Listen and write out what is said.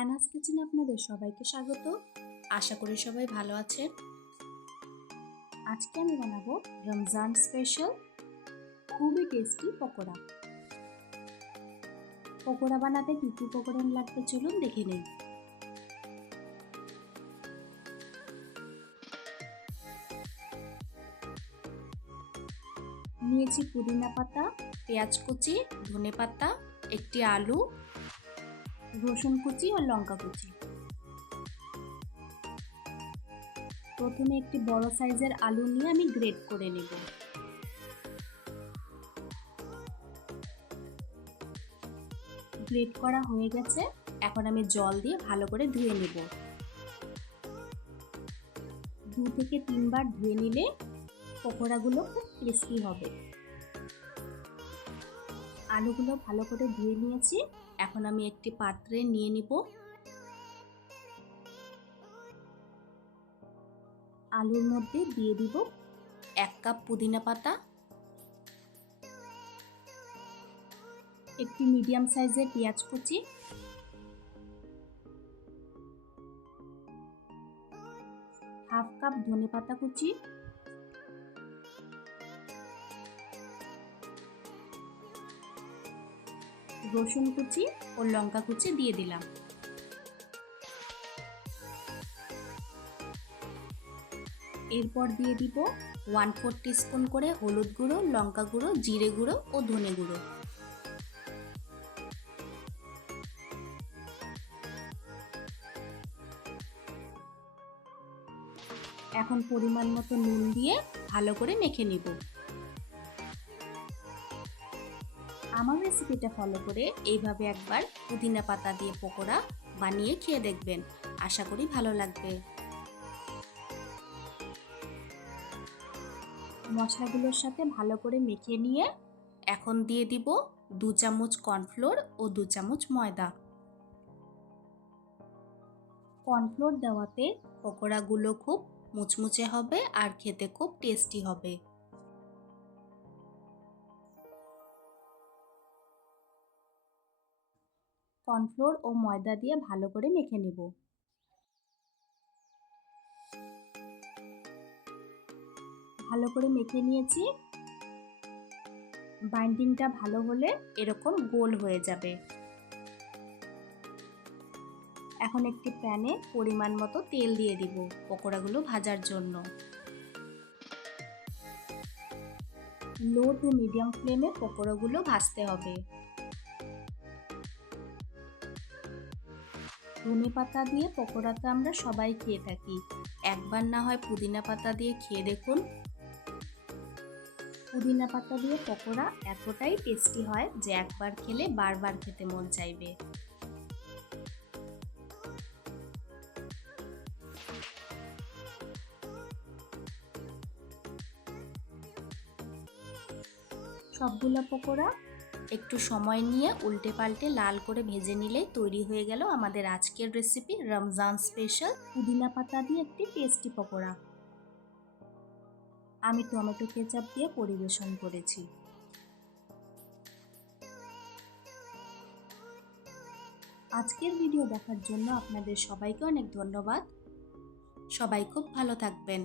অ্যানাস কিচেনে আপনাদের সবাইকে স্বাগত। আশা করি সবাই ভালো আছেন। আজকে আমি বানাবো রমজান স্পেশাল খুবই টেস্টি পকোড়া। পকোড়া বানাতে কি কি উপকরণ লাগবে চলুন দেখে নিই। নিয়েছি পুদিনা পাতা, পেঁয়াজ কুচি, ধনে পাতা, একটি আলু, রসুন কুচি ও লঙ্কা কুচি। প্রথমে একটি বড় সাইজের আলু নিয়ে আমি গ্রেট করে নেব। গ্রেট করা হয়ে গেছে, এখন আমি জল দিয়ে ভালো করে ধুয়ে নেব। 2 থেকে 3 বার ধুয়ে নিলে পকোড়াগুলো খুব ক্রিস্পি হবে। আলুগুলো ভালো করে ধুয়ে নিয়েছি, এখন আমি একটি পাত্রে নিয়ে নিব। আলুর মধ্যে দিয়ে দিব 1 কাপ পুদিনা পাতা, একটি মিডিয়াম সাইজের পেঁয়াজ কুচি, হাফ কাপ ধনে পাতা কুচি, রসুন কুচি ও লঙ্কা কুচি দিয়ে দিলাম। এরপর দিয়ে দিব 1/4 টিস্পুন করে হলুদ গুঁড়ো, লঙ্কা গুঁড়ো, জিরে গুঁড়ো ও ধনে গুঁড়ো। এখন পরিমাণ মতো নুন দিয়ে ভালো করে মেখে নিব। আমার রেসিপিটা ফলো করে এইভাবে একবার পুদিনা পাতা দিয়ে পকোড়া বানিয়ে খেয়ে দেখবেন, আশা করি ভালো লাগবে। মশলাগুলোর সাথে ভালো করে মেখে নিয়ে এখন দিয়ে দিব 2 চামচ কর্নফ্লোর ও 2 চামচ ময়দা। কর্নফ্লোর দেওয়াতে পকোড়াগুলো খুব মুচমুচে হবে আর খেতে খুব টেস্টি হবে। কর্নফ্লোর ও ময়দা দিয়ে ভালো করে মেখে নেব। ভালো করে মেখে নিয়েছি। বাইন্ডিংটা ভালো হলে এরকম গোল হয়ে যাবে। এখন একটি প্যানে পরিমাণ মতো তেল দিয়ে দিব পকোড়াগুলো ভাজার জন্য। লো টু মিডিয়াম ফ্লেমে পকোড়াগুলো ভাজতে হবে। ধনে পাতা দিয়ে পকোড়া তো আমরা সবাই খেয়ে থাকি, একবার না হয় পুদিনা পাতা দিয়ে খেয়ে দেখুন। পুদিনা পাতা দিয়ে পকোড়া এতটাই টেস্টি হয় যে একবার খেলে বারবার খেতে মন চাইবে। সবগুলো পকোড়া একটু সময় নিয়ে উল্টে পাল্টে লাল করে ভেজে নিলেই তৈরি হয়ে গেল আমাদের আজকের রেসিপি রমজান স্পেশাল পুদিনা পাতা দিয়ে একটি টেস্টি পকোড়া। আমি টমেটো কেচাপ দিয়ে পরিবেশন করেছি। আজকের ভিডিও দেখার জন্য আপনাদের সবাইকে অনেক ধন্যবাদ। সবাই খুব ভালো থাকবেন।